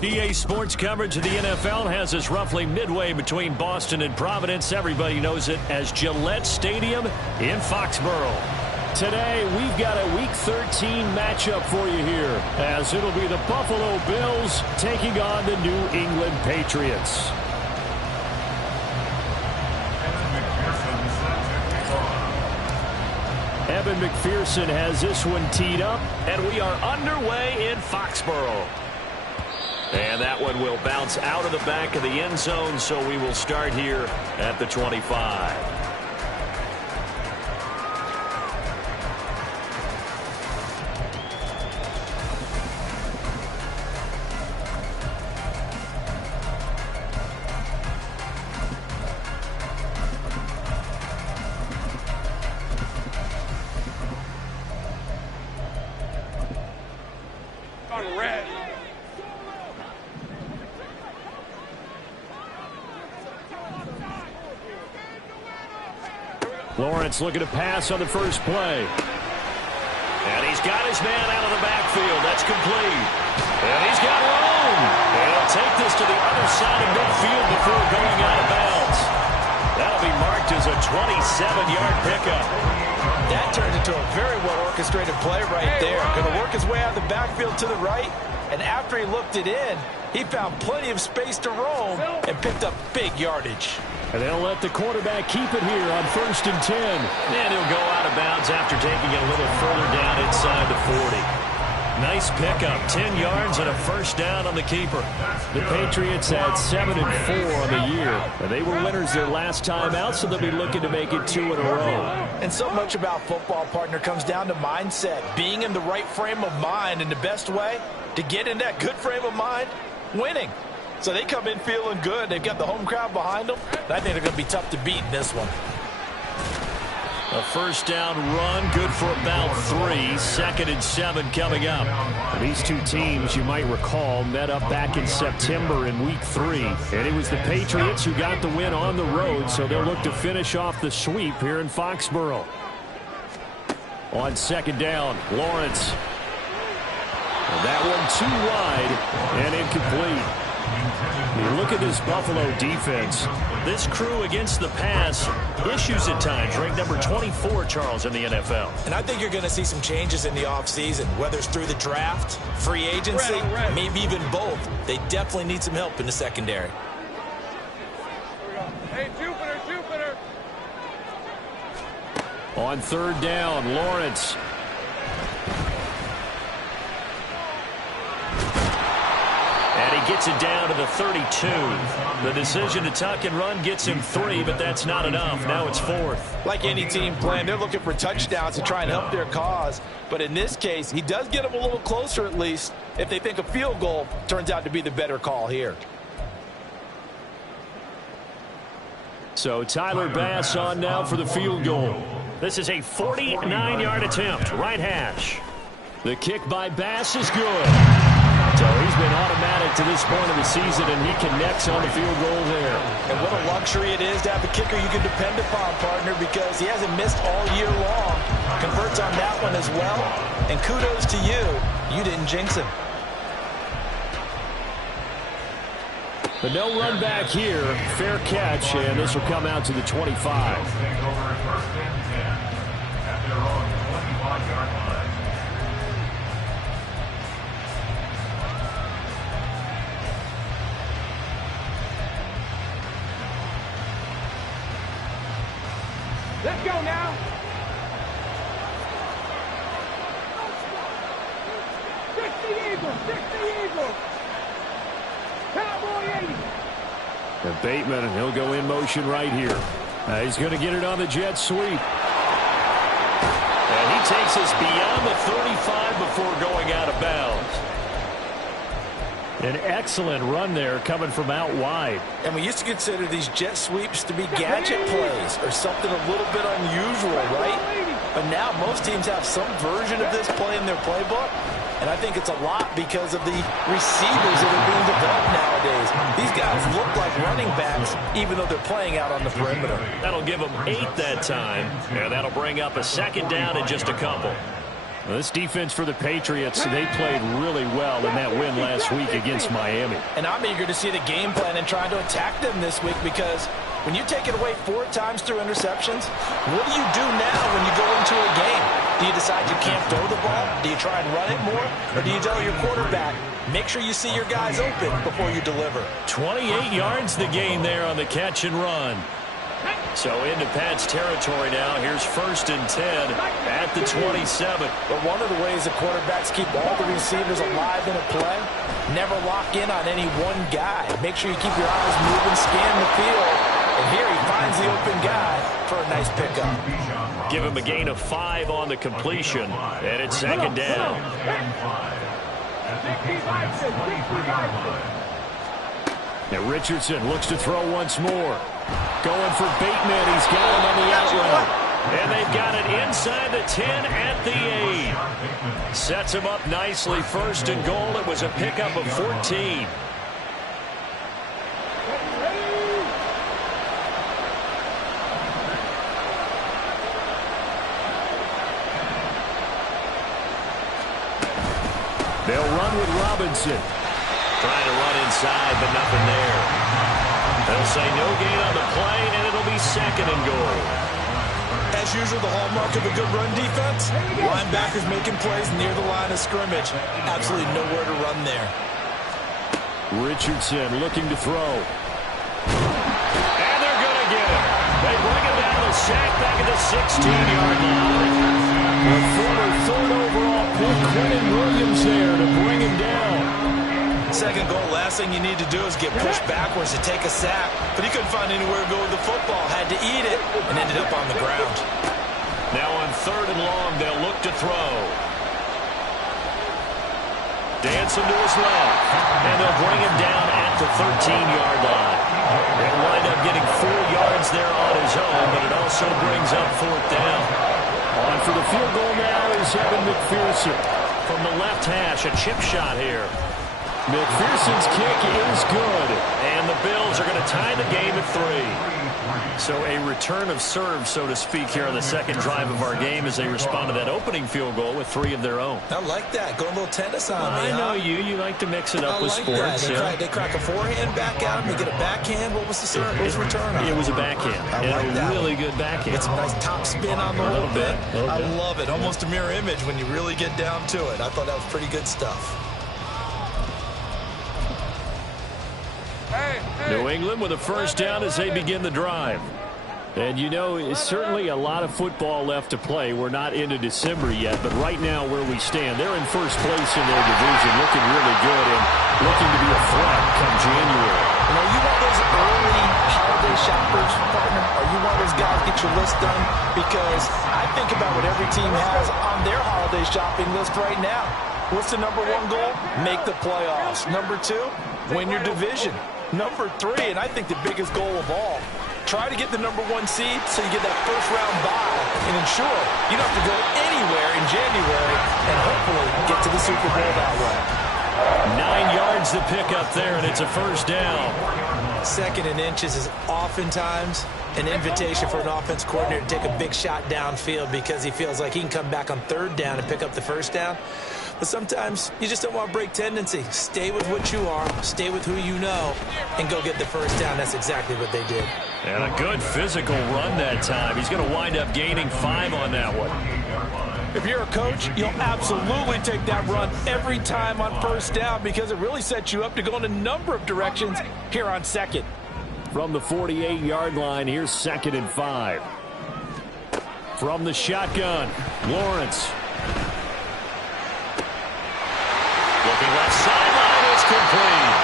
TBA sports coverage of the NFL has us roughly midway between Boston and Providence. Everybody knows it as Gillette Stadium in Foxborough. Today, we've got a Week 13 matchup for you here, as it'll be the Buffalo Bills taking on the New England Patriots. Evan McPherson has this one teed up, and we are underway in Foxborough. And that one will bounce out of the back of the end zone, so we will start here at the 25. Lawrence looking to pass on the first play. And he's got his man out of the backfield. That's complete. And he's got room. And he'll take this to the other side of midfield before going out of bounds. That'll be marked as a 27-yard pickup. That turned into a very well-orchestrated play right there. Going to work his way out of the backfield to the right. And after he looked it in, he found plenty of space to roam and picked up big yardage. And they'll let the quarterback keep it here on 1st and 10. And he'll go out of bounds after taking it a little further down inside the 40. Nice pickup, 10 yards and a first down on the keeper. The Patriots had 7-4 on the year. And they were winners their last time out, so they'll be looking to make it 2 in a row. And so much about football, partner, comes down to mindset. Being in the right frame of mind, and the best way to get in that good frame of mind, winning. So they come in feeling good. They've got the home crowd behind them. And I think they're going to be tough to beat in this one. A first down run, good for about 3. 2nd and 7 coming up. These two teams, you might recall, met up back in September in Week 3. And it was the Patriots who got the win on the road, so they'll look to finish off the sweep here in Foxborough. On 2nd down, Lawrence. And that one too wide and incomplete. You look at this Buffalo defense. This crew against the pass, issues at times. Ranked number 24, Charles, in the NFL. And I think you're going to see some changes in the offseason, whether it's through the draft, free agency, maybe even both. They definitely need some help in the secondary. Hey, Jupiter. On 3rd down, Lawrence. And he gets it down to the 32. The decision to tuck and run gets him 3, but that's not enough. Now it's 4th. Like any team playing, they're looking for touchdowns to try and help their cause. But in this case, he does get them a little closer at least if they think a field goal turns out to be the better call here. So Tyler Bass on now for the field goal. This is a 49-yard attempt, right hash. The kick by Bass is good. So he's been automatic to this point of the season, and he connects on the field goal there. And what a luxury it is to have a kicker you can depend upon, partner, because he hasn't missed all year long. Converts on that one as well. And kudos to you. You didn't jinx him. But no run back here. Fair catch, and this will come out to the 25. Let's go now. Fix the Eagles. Cowboy 80. And Bateman, he'll go in motion right here. He's going to get it on the jet sweep. He takes us beyond the 35 before going out of bounds. An excellent run there coming from out wide. And we used to consider these jet sweeps to be gadget plays or something a little bit unusual, right? But now most teams have some version of this play in their playbook. And I think it's a lot because of the receivers that are being developed nowadays. These guys look like running backs, even though they're playing out on the perimeter. That'll give them 8 that time. And that'll bring up a second down in just a couple. Well, this defense for the Patriots, they played really well in that win last week against Miami. And I'm eager to see the game plan and trying to attack them this week because when you take it away 4 times through interceptions, what do you do now when you go into a game? Do you decide you can't throw the ball? Do you try and run it more? Or do you tell your quarterback, make sure you see your guys open before you deliver? 28 yards the gain there on the catch and run. So into Pat's territory now. Here's 1st and 10 at the 27. But one of the ways the quarterbacks keep all the receivers alive in a play, never lock in on any one guy. Make sure you keep your eyes moving, scan the field. And here he finds the open guy for a nice pickup. Give him a gain of 5 on the completion. And it's 2nd down. Now Richardson looks to throw once more. Going for Bateman. He's got him on the out route. And they've got it inside the 10 at the 8. Sets him up nicely. 1st and goal. It was a pickup of 14. They'll run with Robinson. Trying to run inside, but nothing there. They'll say no gain on the play, and it'll be 2nd and goal. As usual, the hallmark of a good run defense, linebackers making plays near the line of scrimmage. Absolutely nowhere to run there. Richardson looking to throw. And they're going to get him. They bring him down the sack back at the 16-yard line. The former 3rd overall pick, Quentin Williams there to bring him down. 2nd goal, last thing you need to do is get pushed backwards to take a sack. But he couldn't find anywhere to go with the football. Had to eat it and ended up on the ground. Now on 3rd and long, they'll look to throw. Dancing to his left. And they'll bring him down at the 13-yard line. He'll wind up getting 4 yards there on his own, but it also brings up 4th down. On for the field goal now is Evan McPherson. From the left hash, a chip shot here. McPherson's kick is good. And the Bills are going to tie the game at 3. So a return of serve, so to speak, here on the 2nd drive of our game as they respond to that opening field goal with 3 of their own. I like that. Go a little tennis on me. I know you like to mix it up with sports. They crack a forehand back at him. They get a backhand. What was the serve? What was the return on? It was a backhand. I like that. Really good backhand. Get some nice top spin on the whole bit. I love it. Almost a mirror image when you really get down to it. I thought that was pretty good stuff. New England with a 1st down as they begin the drive. And you know, it's certainly a lot of football left to play. We're not into December yet, but right now where we stand, they're in 1st place in their division, looking really good and looking to be a threat come January. You know, you want those early holiday shoppers, partner? Are you one of those guys get your list done? Because I think about what every team has on their holiday shopping list right now. What's the number 1 goal? Make the playoffs. Number 2, win your division. Number 3, and I think the biggest goal of all, try to get the number 1 seed so you get that 1st round bye and ensure you don't have to go anywhere in January and hopefully get to the Super Bowl that way. 9 yards to pick up there, and it's a 1st down. 2nd and inches is oftentimes an invitation for an offense coordinator to take a big shot downfield because he feels like he can come back on 3rd down and pick up the 1st down. But sometimes you just don't want to break tendency. Stay with what you are, stay with who you know, and go get the 1st down. That's exactly what they did. And a good physical run that time. He's going to wind up gaining 5 on that one. If you're a coach, you'll absolutely take that run every time on 1st down because it really sets you up to go in a number of directions here on 2nd. From the 48-yard line, here's 2nd and 5. From the shotgun, Lawrence. Looking left sideline, it's complete.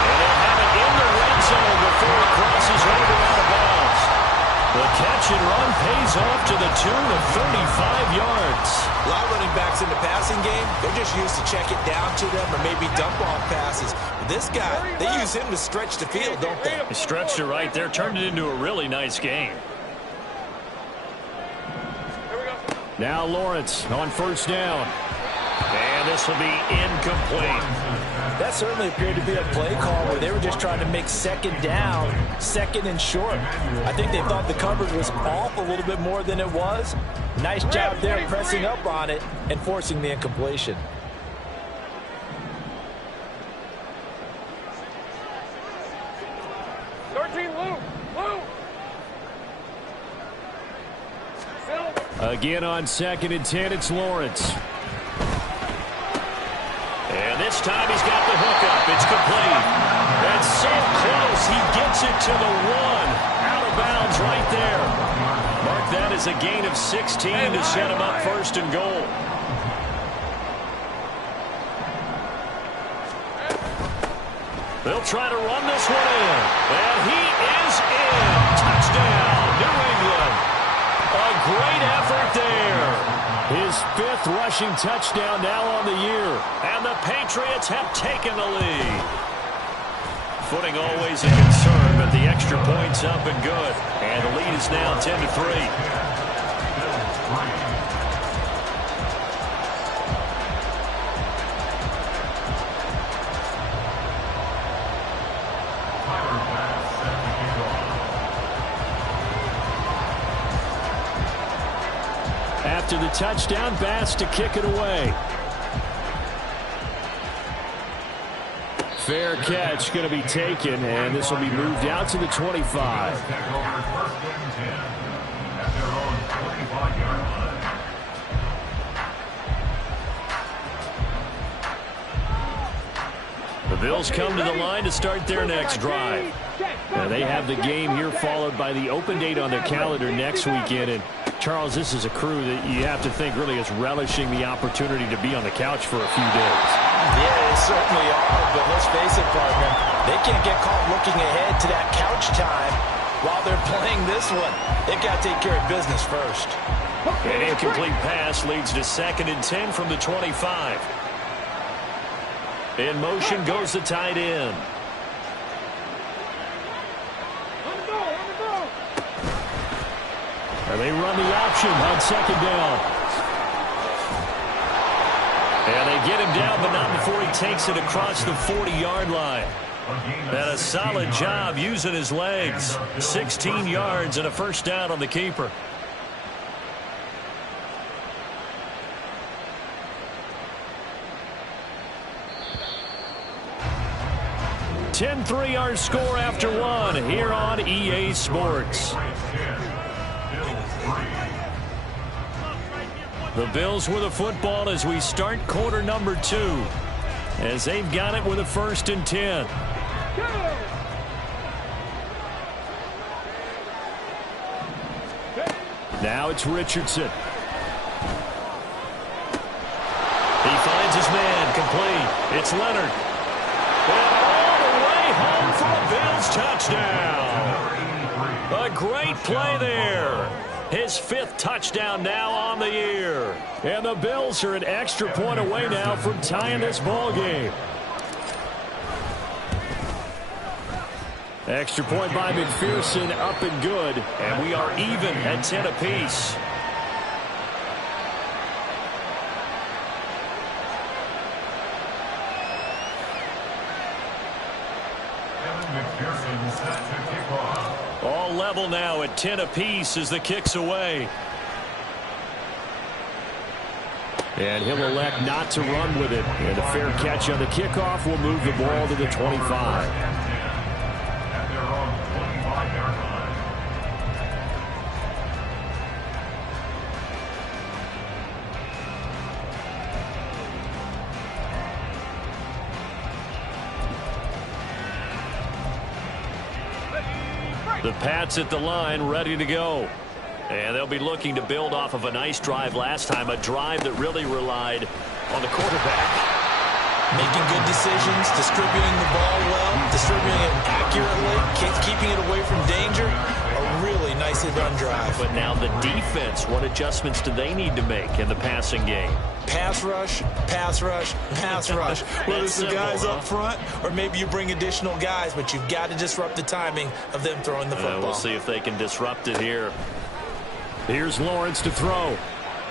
And they'll have it in the red zone before it crosses over out of bounds. The catch play-action run pays off to the tune of 35 yards. A lot of running backs in the passing game, they're just used to check it down to them or maybe dump off passes. But this guy, they use him to stretch the field, don't they? They stretched it right there, turned it into a really nice game. Now Lawrence on first down. And this will be incomplete. That certainly appeared to be a play call where they were just trying to make second down, second and short. I think they thought the coverage was off a little bit more than it was. Nice job there pressing up on it and forcing the incompletion. Again on 2nd and 10, it's Lawrence. And this time he's got the hookup. It's complete. That's so close. He gets it to the 1. Out of bounds right there. Mark that as a gain of 16 to set him up first and goal. They'll try to run this one in. And he is in. Touchdown, New England. A great effort there. His 5th rushing touchdown now on the year. And the Patriots have taken the lead. Footing always a concern, but the extra point's up and good. And the lead is now 10-3. After the touchdown, Bass to kick it away. Fair catch going to be taken, and this will be moved out to the 25. The Bills come to the line to start their next drive. Now they have the game here followed by the open date on their calendar next weekend. And Charles, this is a crew that you have to think really is relishing the opportunity to be on the couch for a few days. Yeah, they certainly are, but let's face it, partner, they can't get caught looking ahead to that couch time while they're playing this one. They've got to take care of business first. An incomplete pass leads to 2nd and 10 from the 25. In motion goes the tight end. And they run the option on 2nd down. And they get him down, but not before he takes it across the 40-yard line. And a solid job using his legs. 16 yards and a first down on the keeper. (10-3) our score after 1 here on EA Sports. The Bills with a football as we start quarter number 2. As they've got it with a 1st and 10. Now it's Richardson. He finds his man complete. It's Leonard. And all the way home for a Bills touchdown. A great play there. His 5th touchdown now on the year. And the Bills are an extra point away now from tying this ball game. Extra point by McPherson, up and good. And we are even at 10 apiece. All level now at 10 apiece as the kick's away. And he'll elect not to run with it. And a fair catch on the kickoff will move the ball to the 25. The Pats at the line, ready to go. And they'll be looking to build off of a nice drive last time, a drive that really relied on the quarterback. Making good decisions, distributing the ball well, distributing it accurately, keeping it away from danger. A really nice Nicely done drive. But now the defense, what adjustments do they need to make in the passing game? Pass rush, pass rush, pass rush. Whether it's the guys up front or maybe you bring additional guys, but you've got to disrupt the timing of them throwing the football. We'll see if they can disrupt it here. Here's Lawrence to throw. And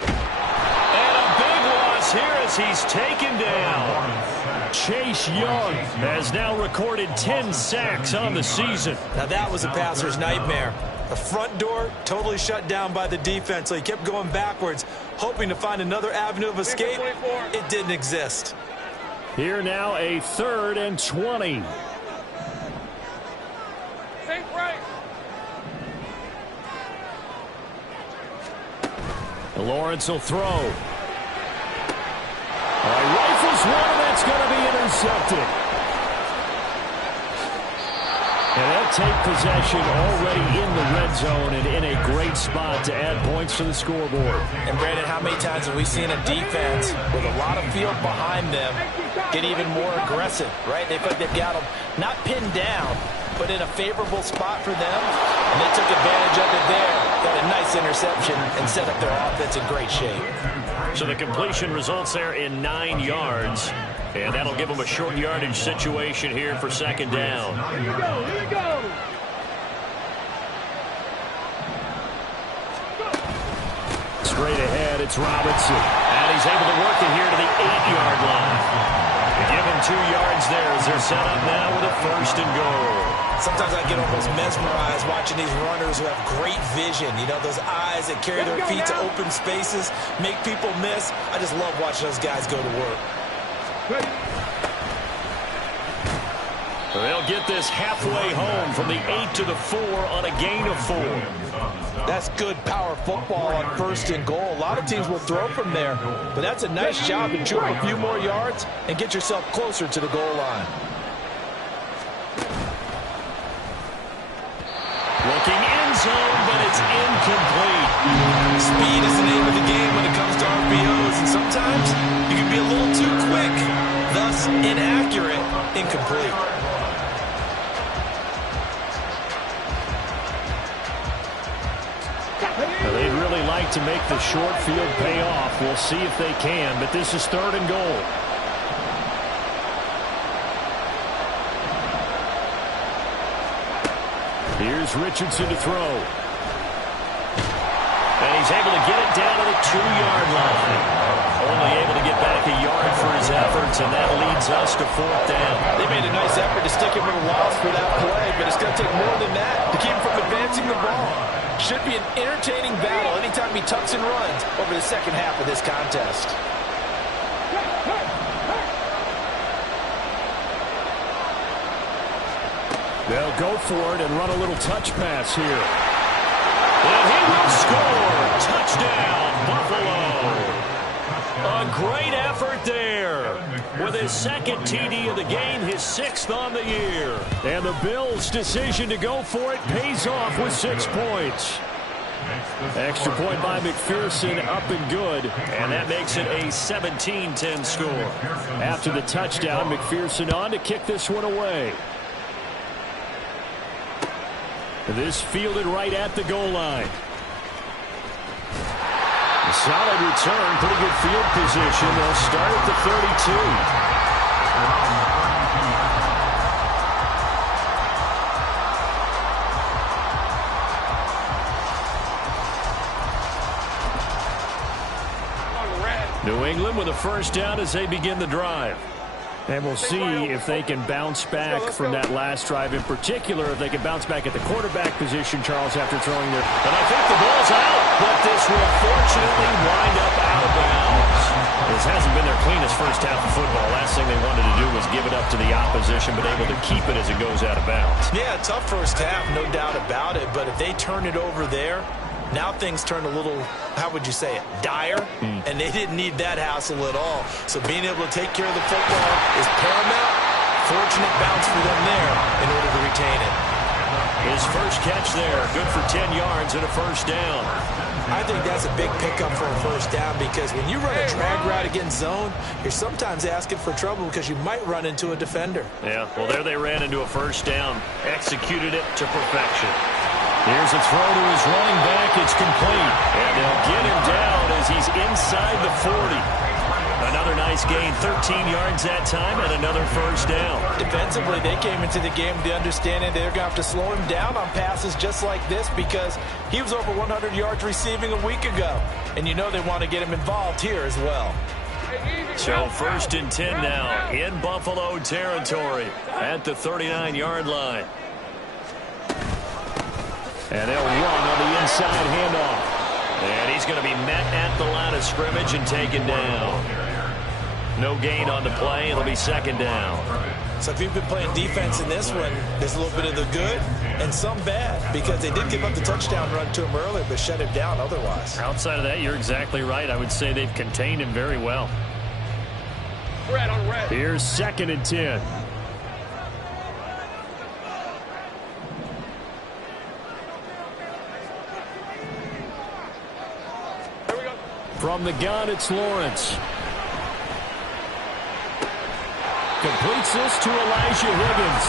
a big loss here as he's taken down. Chase Young has now recorded 10 sacks on the season. Now that was a passer's nightmare. The front door totally shut down by the defense, so he kept going backwards, hoping to find another avenue of escape. It didn't exist. Here now a 3rd and 20. Think right. Lawrence will throw. Rifles one, and that's going to be intercepted. And they'll take possession already in the red zone and in a great spot to add points to the scoreboard. And Brandon, how many times have we seen a defense with a lot of field behind them get even more aggressive, right? They feel like they've got them not pinned down, but in a favorable spot for them, and they took advantage of it there. Got a nice interception and set up their offense in great shape. So the completion results there in 9 yards, and that'll give them a short yardage situation here for 2nd down. Here you go, here you go. Straight ahead, it's Robinson, and he's able to work it here to the 8-yard line. They give him 2 yards there as they're set up now with a 1st and goal. Sometimes I get almost mesmerized watching these runners who have great vision. You know, those eyes that carry their feet to open spaces, make people miss. I just love watching those guys go to work. They'll get this halfway home from the 8 to the 4 on a gain of 4. That's good power football on 1st and goal. A lot of teams will throw from there, but that's a nice job to chew up a few more yards and get yourself closer to the goal line. Looking end zone, but it's incomplete. Speed is the name of the game when it comes to RPOs, and sometimes you can be a little too quick, thus inaccurate, incomplete. They'd really like to make the short field pay off. We'll see if they can, but this is 3rd and goal. Here's Richardson to throw. And he's able to get it down to the 2-yard line. Only able to get back a yard for his efforts, and that leads us to 4th down. They made a nice effort to stick him with a loss for that play, but it's going to take more than that to keep him from advancing the ball. Should be an entertaining battle anytime he tucks and runs over the 2nd half of this contest. They'll go for it and run a little touch pass here. And he will score. Touchdown, Buffalo. A great effort there. With his 2nd TD of the game, his 6th on the year. And the Bills' decision to go for it pays off with 6 points. Extra point by McPherson, up and good. And that makes it a 17-10 score. After the touchdown, McPherson on to kick this one away. This fielded right at the goal line. A solid return, pretty good field position. They'll start at the 32. New England with a 1st down as they begin the drive. And we'll see if they can bounce back from that last drive, in particular, if they can bounce back at the quarterback position, Charles, after throwing their... And I think the ball's out, but this will fortunately wind up out of bounds. This hasn't been their cleanest 1st half of football. Last thing they wanted to do was give it up to the opposition, but able to keep it as it goes out of bounds. Yeah, tough 1st half, no doubt about it, but if they turn it over there, now things turn a little, how would you say it, dire, and they didn't need that hassle at all. So being able to take care of the football is paramount. Fortunate bounce for them there in order to retain it. His 1st catch there, good for 10 yards and a 1st down. I think that's a big pickup for a 1st down because when you run a drag route against zone, you're sometimes asking for trouble because you might run into a defender. Yeah, well, there they ran into a 1st down, executed it to perfection. Here's a throw to his running back. It's complete. And they'll get him down as he's inside the 40. Another nice gain, 13 yards that time, and another first down. Defensively, they came into the game with the understanding they're going to have to slow him down on passes just like this because he was over 100 yards receiving a week ago. And you know they want to get him involved here as well. So 1st and 10 now in Buffalo territory at the 39-yard line. And they'll run on the inside handoff. And he's going to be met at the line of scrimmage and taken down. No gain on the play. It'll be 2nd down. So if you've been playing defense in this one, there's a little bit of the good and some bad because they did give up the touchdown run to him earlier but shut him down otherwise. Outside of that, you're exactly right. I would say they've contained him very well. Red on red. Here's 2nd and 10. From the gun, it's Lawrence. Completes this to Elijah Higgins.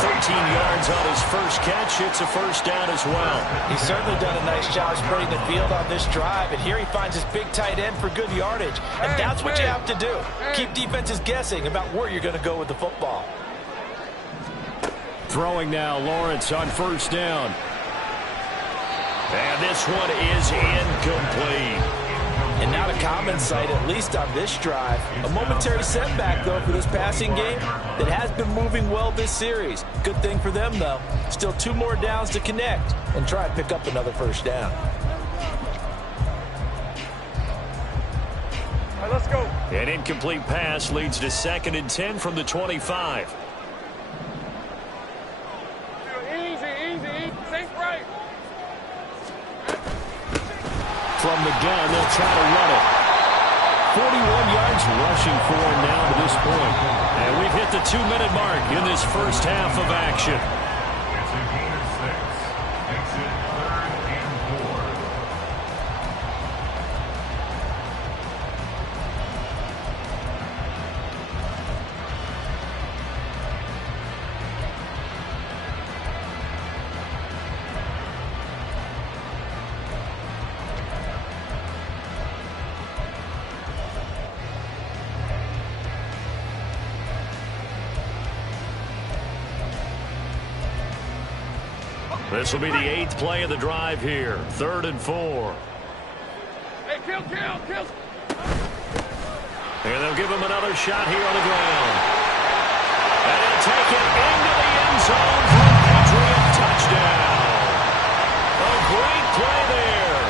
13 yards on his first catch. It's a first down as well. He's certainly done a nice job spreading the field on this drive, and here he finds his big tight end for good yardage. And that's what you have to do. Keep defenses guessing about where you're going to go with the football. Throwing now, Lawrence on first down. And this one is incomplete. And not a common sight, at least on this drive. A momentary setback, though, for this passing game that has been moving well this series. Good thing for them, though. Still 2 more downs to connect and try and pick up another first down. All right, let's go. An incomplete pass leads to 2nd and 10 from the 25. Easy. Think right. From the gun, they'll try to run it. 41 yards rushing for him now to this point. And we've hit the 2-minute mark in this first half of action. It's a gain of 6. Makes it 3rd and 4. This will be the 8th play of the drive here. 3rd and 4. Hey, kill. And they'll give him another shot here on the ground. And he'll take it into the end zone for a Patriot touchdown. A great play there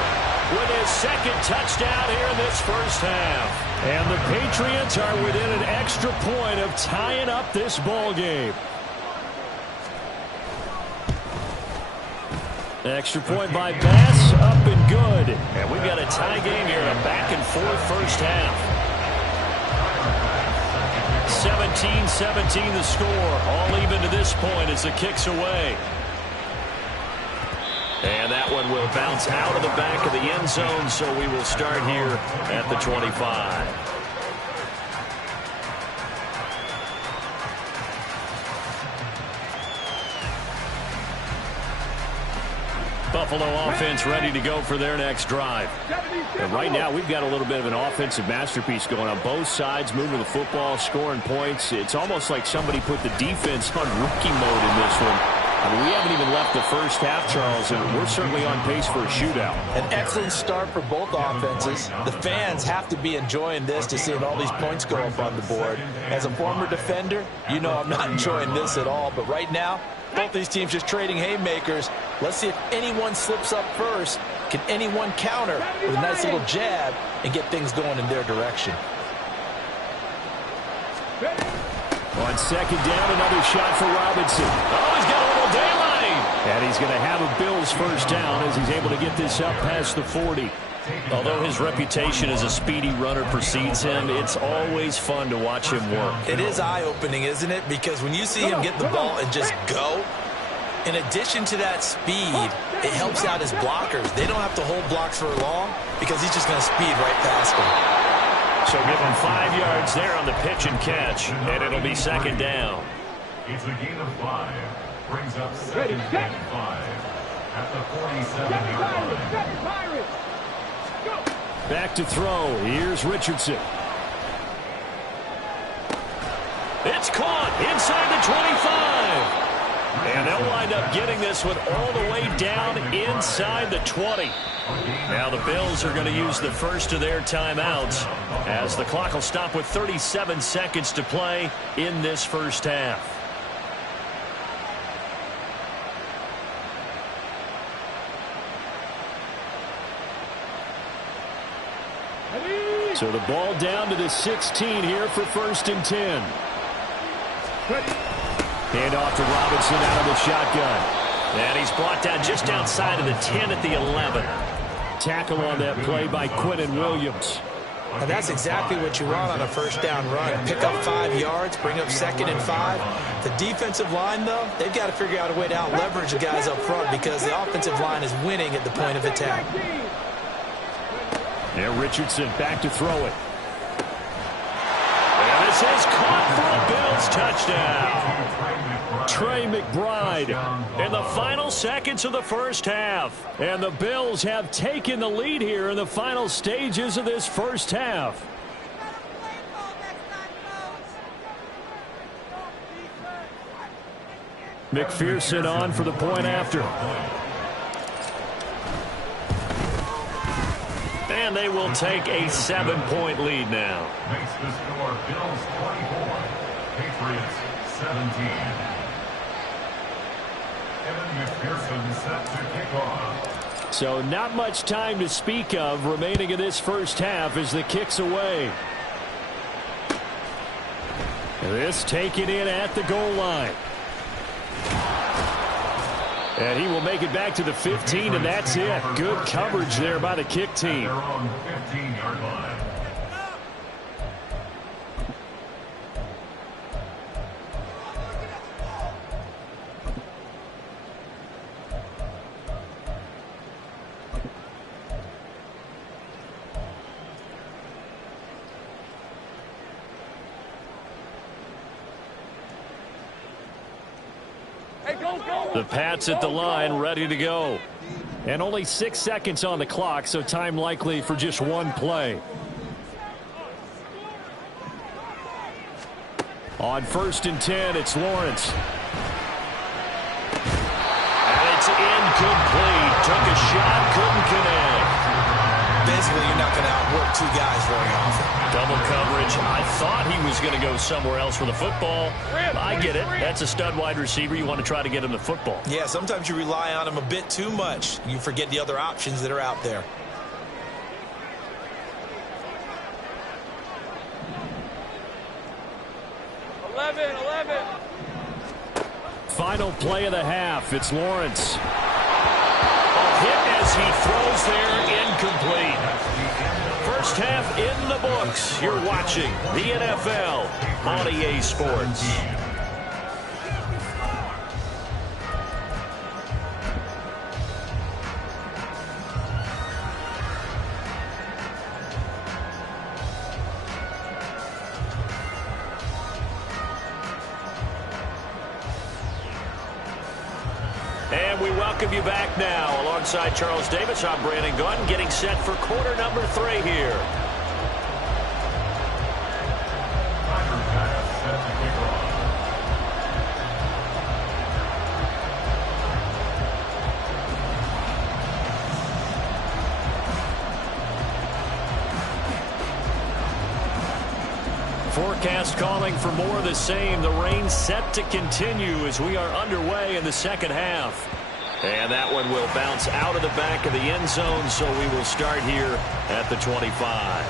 with his 2nd touchdown here in this first half. And the Patriots are within an extra point of tying up this ball game. Extra point by Bass, up and good. And we've got a tie game here, a back-and-forth first half. 17-17 the score, all even to this point as the kick's away. And that one will bounce out of the back of the end zone, so we will start here at the 25. Buffalo offense ready to go for their next drive. And right now, we've got a little bit of an offensive masterpiece going on both sides, moving the football, scoring points. It's almost like somebody put the defense on rookie mode in this one. I mean, we haven't even left the first half, Charles, and we're certainly on pace for a shootout. An excellent start for both offenses. The fans have to be enjoying this to seeing all these points go up on the board. As a former defender, you know I'm not enjoying this at all. But right now, both these teams just trading haymakers. Let's see if anyone slips up first. Can anyone counter with a nice little jab and get things going in their direction? On 2nd down, another shot for Robinson. Oh, he's got a little daylight. And he's going to have a Bills first down as he's able to get this up past the 40. Although his reputation as a speedy runner precedes him, it's always fun to watch him work. It is eye-opening, isn't it? Because when you see him get the ball and just go, in addition to that speed, it helps out his blockers. They don't have to hold blocks for long because he's just going to speed right past them. So give him 5 yards there on the pitch and catch, and it'll be 2nd down. It's a gain of 5. Brings up 2nd and 5. at the 47-yard line. Back to throw. Here's Richardson. It's caught inside the 25. And they'll wind up getting this one all the way down inside the 20. Now the Bills are going to use the first of their timeouts as the clock will stop with 37 seconds to play in this first half. So the ball down to the 16 here for 1st and 10. Hand off to Robinson out of the shotgun. And he's brought down just outside of the 10 at the 11. Tackle on that play by Quinnen Williams. And that's exactly what you want on a first down run. Pick up 5 yards, bring up 2nd and 5. The defensive line, though, they've got to figure out a way to out-leverage the guys up front because the offensive line is winning at the point of attack. And Richardson back to throw it. And this is caught for a Bills touchdown. Trey McBride in the final seconds of the first half. And the Bills have taken the lead here in the final stages of this first half. McPherson on for the point after. And they will take a 7-point lead now. Makes the score Bills 24, Patriots 17. Evan McPherson set to kick off. So not much time to speak of remaining in this first half as the kick's away. This taken in at the goal line. And he will make it back to the 15, and that's it. Good coverage there by the kick team. They're on 15-yard line. The Pats at the line, ready to go. And only 6 seconds on the clock, so time likely for just one play. On 1st and 10, it's Lawrence. And it's incomplete. Took a shot, couldn't connect. Basically, you're not going to outwork 2 guys very often. Double coverage. I thought he was going to go somewhere else with the football. I get it. That's a stud wide receiver. You want to try to get him the football. Yeah, sometimes you rely on him a bit too much. You forget the other options that are out there. Final play of the half. It's Lawrence. A hit as he throws there, incomplete. First half in the books. You're watching the NFL on EA Sports. And we welcome you back now. Alongside Charles Davis, I'm Brandon Gunn, getting set for quarter number 3 here. Forecast calling for more of the same. The rain set to continue as we are underway in the second half. And that one will bounce out of the back of the end zone, so we will start here at the 25.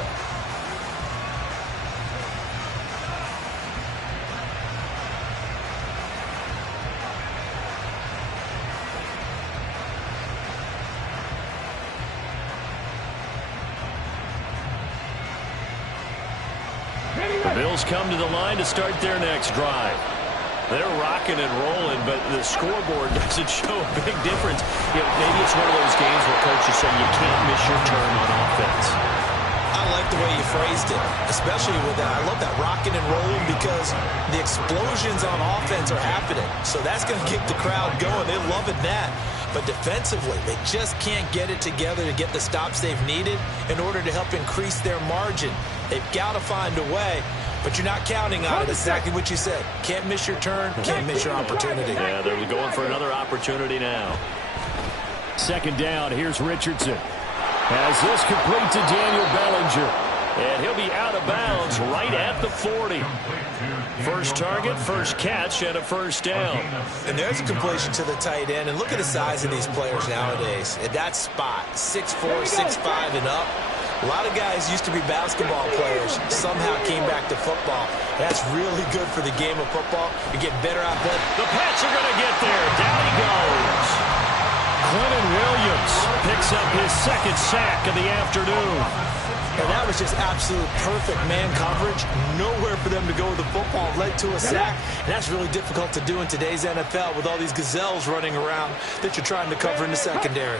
The Bills come to the line to start their next drive. They're rocking and rolling, but the scoreboard doesn't show a big difference. You know, maybe it's one of those games where coaches say you can't miss your turn on offense. I like the way you phrased it, especially with that. I love that rocking and rolling because the explosions on offense are happening. So that's going to keep the crowd going. They're loving that. But defensively, they just can't get it together to get the stops they've needed in order to help increase their margin. They've got to find a way, but you're not counting on it. Exactly what you said. Can't miss your turn, can't miss your opportunity. Yeah, they're going for another opportunity now. Second down, here's Richardson. As this complete to Daniel Bellinger. And he'll be out of bounds right at the 40. First target, first catch, and a first down. And there's a completion to the tight end. And look at the size of these players nowadays. At that spot, 6'4", 6'5", and up. A lot of guys used to be basketball players, somehow came back to football. That's really good for the game of football. You get better at that. The Pats are going to get there. Down he goes. Quentin Williams picks up his second sack of the afternoon. And that was just absolute perfect man coverage. Nowhere for them to go with the football. Led to a sack. And that's really difficult to do in today's NFL with all these gazelles running around that you're trying to cover in the secondary.